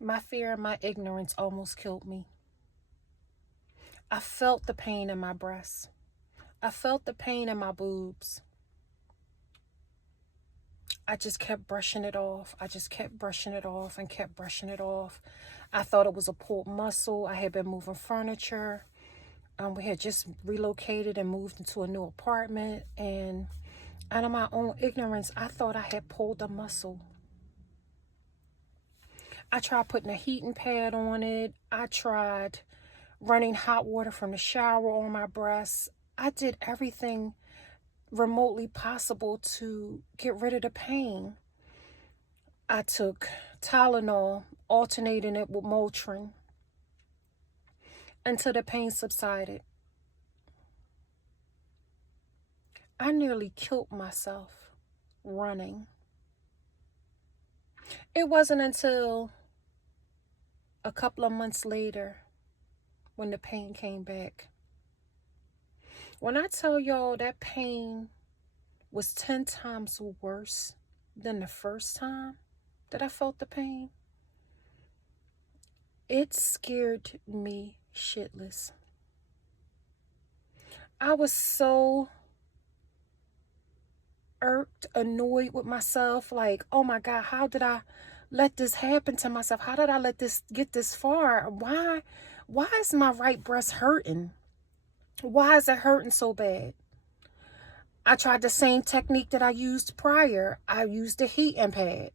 My fear and my ignorance almost killed me. I felt the pain in my breasts. I felt the pain in my boobs. I just kept brushing it off. I just kept brushing it off and kept brushing it off. I thought it was a pulled muscle. I had been moving furniture. We had just relocated and moved into a new apartment. And out of my own ignorance, I thought I had pulled a muscle. I tried putting a heating pad on it. I tried running hot water from the shower on my breasts. I did everything remotely possible to get rid of the pain. I took Tylenol, alternating it with Motrin until the pain subsided. I nearly killed myself running. It wasn't until a couple of months later when the pain came back. When I tell y'all that pain was 10 times worse than the first time that I felt the pain, it scared me shitless. I was so irked, annoyed with myself, like, oh my God, how did I let this happen to myself? How did I let this get this far? Why is my right breast hurting? Why is it hurting so bad? I tried the same technique that I used prior. I used the heating pad.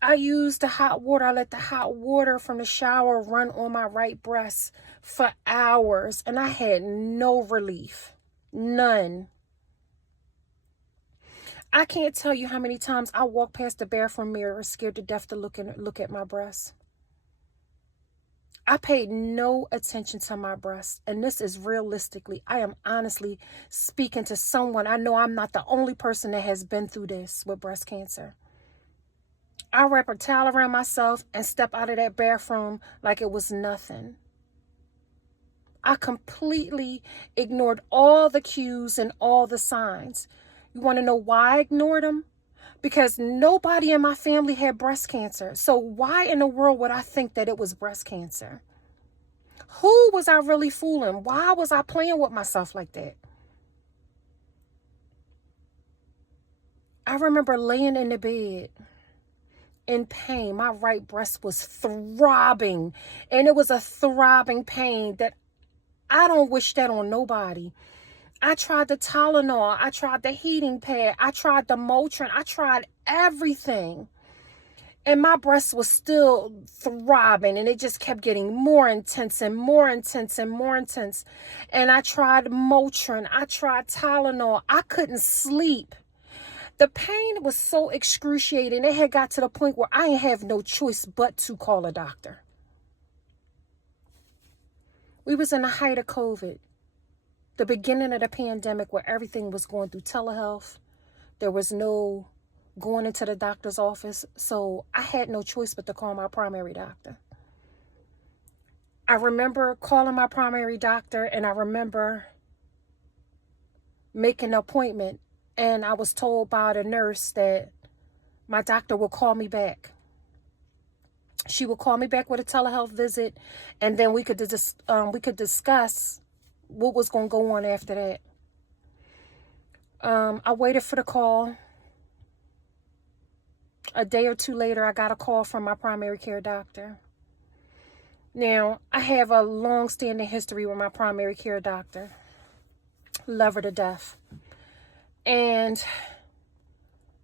I used the hot water. I let the hot water from the shower run on my right breast for hours, and I had no relief. None. I can't tell you how many times I walked past the bathroom mirror scared to death to look at my breasts. I paid no attention to my breasts, and this is realistically, I am honestly speaking to someone. I know I'm not the only person that has been through this with breast cancer. I wrap a towel around myself and step out of that bathroom like it was nothing. I completely ignored all the cues and all the signs. You want to know why I ignored them? Because nobody in my family had breast cancer. So why in the world would I think that it was breast cancer? Who was I really fooling? Why was I playing with myself like that? I remember laying in the bed in pain. My right breast was throbbing, and it was a throbbing pain that I don't wish that on nobody. I tried the Tylenol. I tried the heating pad. I tried the Motrin. I tried everything. And my breast was still throbbing, and it just kept getting more intense and more intense and more intense. And I tried Motrin. I tried Tylenol. I couldn't sleep. The pain was so excruciating. It had got to the point where I didn't have no choice but to call a doctor. We was in the height of COVID. The beginning of the pandemic, where everything was going through telehealth. There was no going into the doctor's office. So I had no choice but to call my primary doctor. I remember calling my primary doctor, and I remember making an appointment, and I was told by the nurse that my doctor will call me back. She would call me back with a telehealth visit, and then we could discuss what was going to go on after that. I waited for the call. A day or two later, I got a call from my primary care doctor. Now, I have a long-standing history with my primary care doctor. Love her to death. And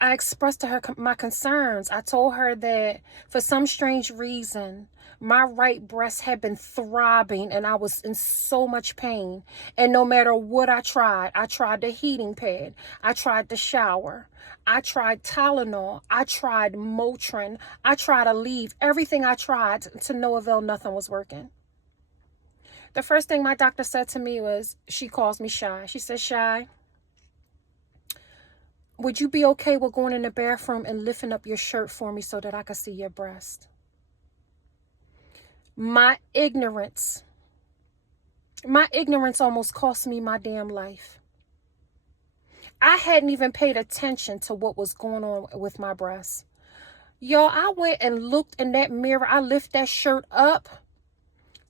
I expressed to her my concerns. I told her that for some strange reason, my right breast had been throbbing and I was in so much pain. And no matter what I tried the heating pad, I tried the shower, I tried Tylenol, I tried Motrin, I tried Aleve, everything I tried, to no avail, nothing was working. The first thing my doctor said to me was, she calls me Shy. She says, Shy, would you be okay with going in the bathroom and lifting up your shirt for me so that I could see your breast? My ignorance almost cost me my damn life. I hadn't even paid attention to what was going on with my breasts. Y'all, I went and looked in that mirror. I lift that shirt up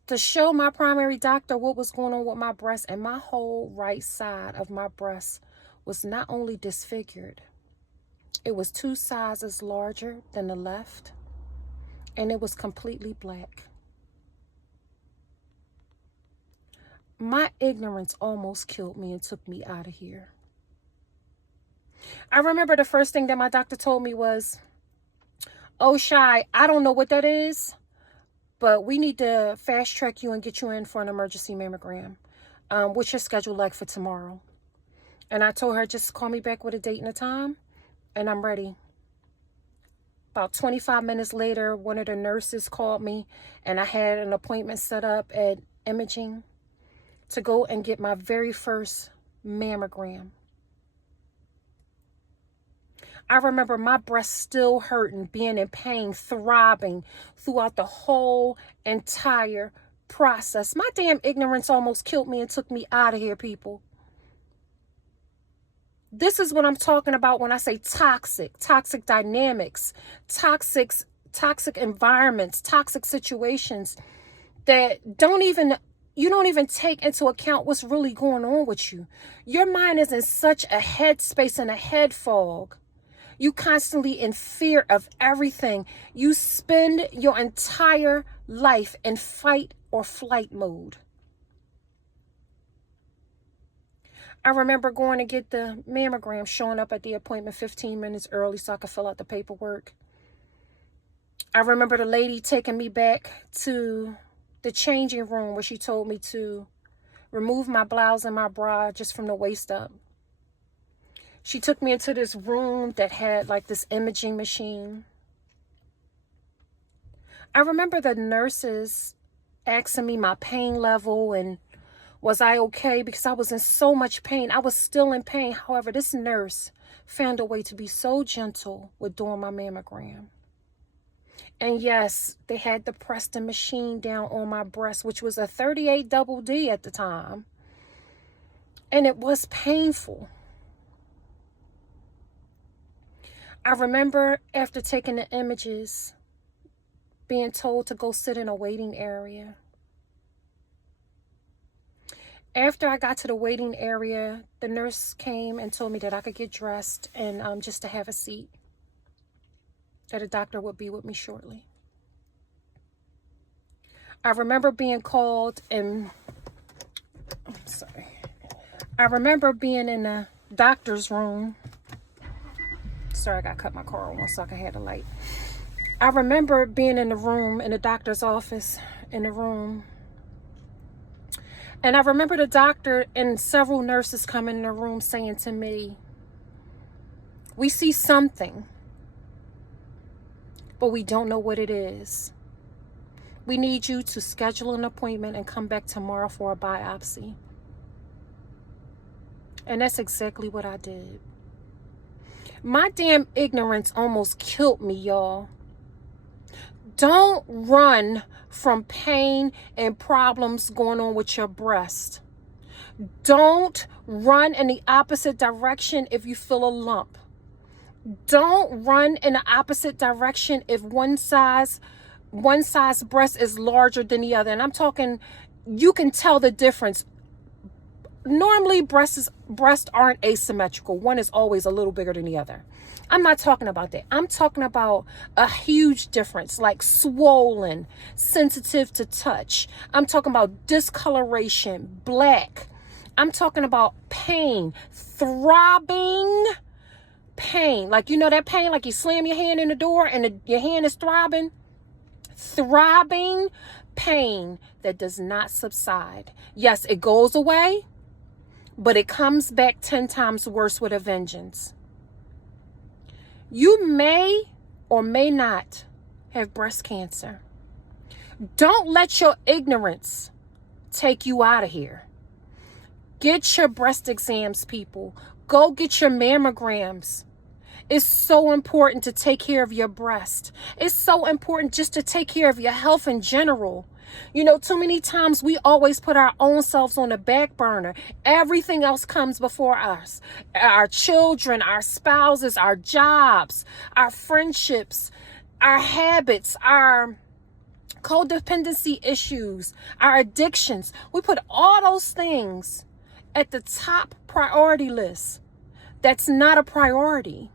to show my primary doctor what was going on with my breast, and my whole right side of my breast was not only disfigured, it was 2 sizes larger than the left, and it was completely black. My ignorance almost killed me and took me out of here. I remember the first thing that my doctor told me was, "Oh, Shy, I don't know what that is, but we need to fast track you and get you in for an emergency mammogram. What's your schedule like for tomorrow?" And I told her, just call me back with a date and a time, and I'm ready. About 25 minutes later, one of the nurses called me, and I had an appointment set up at imaging to go and get my very first mammogram. I remember my breast still hurting, being in pain, throbbing throughout the whole entire process. My damn ignorance almost killed me and took me out of here, people. This is what I'm talking about when I say toxic dynamics, toxic environments, toxic situations that you don't even take into account what's really going on with you. Your mind is in such a headspace and a head fog. You constantly in fear of everything. You spend your entire life in fight or flight mode. I remember going to get the mammogram, showing up at the appointment 15 minutes early so I could fill out the paperwork. I remember the lady taking me back to the changing room where she told me to remove my blouse and my bra just from the waist up. She took me into this room that had like this imaging machine. I remember the nurses asking me my pain level and was I okay, because I was in so much pain. I was still in pain. However, this nurse found a way to be so gentle with doing my mammogram. And yes, they had to press the machine down on my breast, which was a 38 double D at the time. And it was painful. I remember after taking the images, being told to go sit in a waiting area. After I got to the waiting area, the nurse came and told me that I could get dressed and just to have a seat, that a doctor would be with me shortly. I remember being called and, I remember being in the doctor's room. Sorry, I got to cut my car on so I can have the light. I remember being in the room, in the doctor's office, in the room. And I remember the doctor and several nurses coming in the room saying to me, "We see something, but we don't know what it is. We need you to schedule an appointment and come back tomorrow for a biopsy." And that's exactly what I did. My damn ignorance almost killed me, y'all. Don't run from pain and problems going on with your breast. Don't run in the opposite direction if you feel a lump. Don't run in the opposite direction if one size breast is larger than the other. And I'm talking, you can tell the difference. Normally breasts aren't asymmetrical. One is always a little bigger than the other. I'm not talking about that. I'm talking about a huge difference, like swollen, sensitive to touch. I'm talking about discoloration, black. I'm talking about pain, throbbing pain. Like, you know that pain, like you slam your hand in the door and your hand is throbbing? Throbbing pain that does not subside. Yes, it goes away, but it comes back 10 times worse with a vengeance. You may or may not have breast cancer. Don't let your ignorance take you out of here. Get your breast exams, people. Go get your mammograms. It's so important to take care of your breast. It's so important just to take care of your health in general. You know, too many times we always put our own selves on the back burner. Everything else comes before us. Our children, our spouses, our jobs, our friendships. our habits, our codependency issues, our addictions. We put all those things at the top priority list. That's not a priority.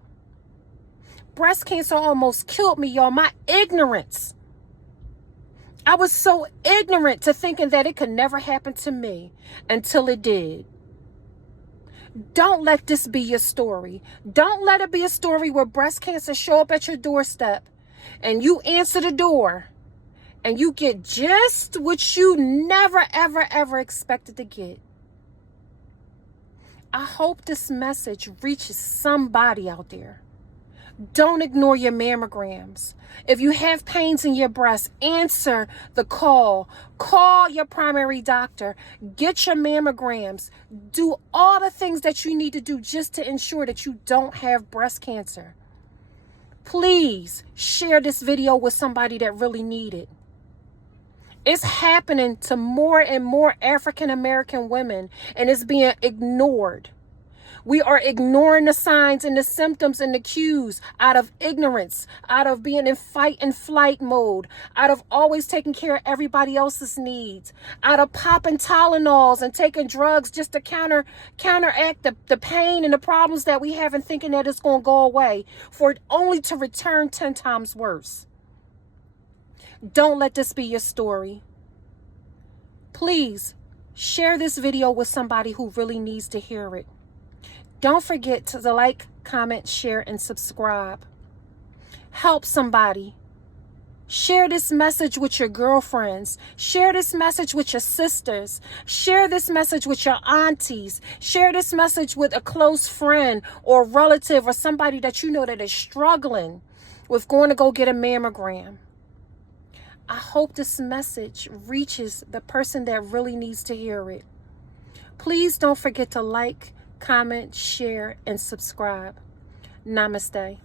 Breast cancer almost killed me, y'all. My ignorance. I was so ignorant to thinking that it could never happen to me until it did. Don't let this be your story. Don't let it be a story where breast cancer show up at your doorstep and you answer the door and you get just what you never, ever, ever expected to get. I hope this message reaches somebody out there. Don't ignore your mammograms. If you have pains in your breast, answer the call. Call your primary doctor. Get your mammograms. Do all the things that you need to do just to ensure that you don't have breast cancer. Please share this video with somebody that really needs it. It's happening to more and more African American women, and it's being ignored. We are ignoring the signs and the symptoms and the cues out of ignorance, out of being in fight and flight mode, out of always taking care of everybody else's needs, out of popping Tylenols and taking drugs just to counteract the pain and the problems that we have and thinking that it's going to go away, for it only to return 10 times worse. Don't let this be your story. Please share this video with somebody who really needs to hear it. Don't forget to like, comment, share, and subscribe. Help somebody. Share this message with your girlfriends. Share this message with your sisters. Share this message with your aunties. Share this message with a close friend or relative or somebody that you know that is struggling with going to go get a mammogram. I hope this message reaches the person that really needs to hear it. Please don't forget to like, comment, share, and subscribe. Namaste.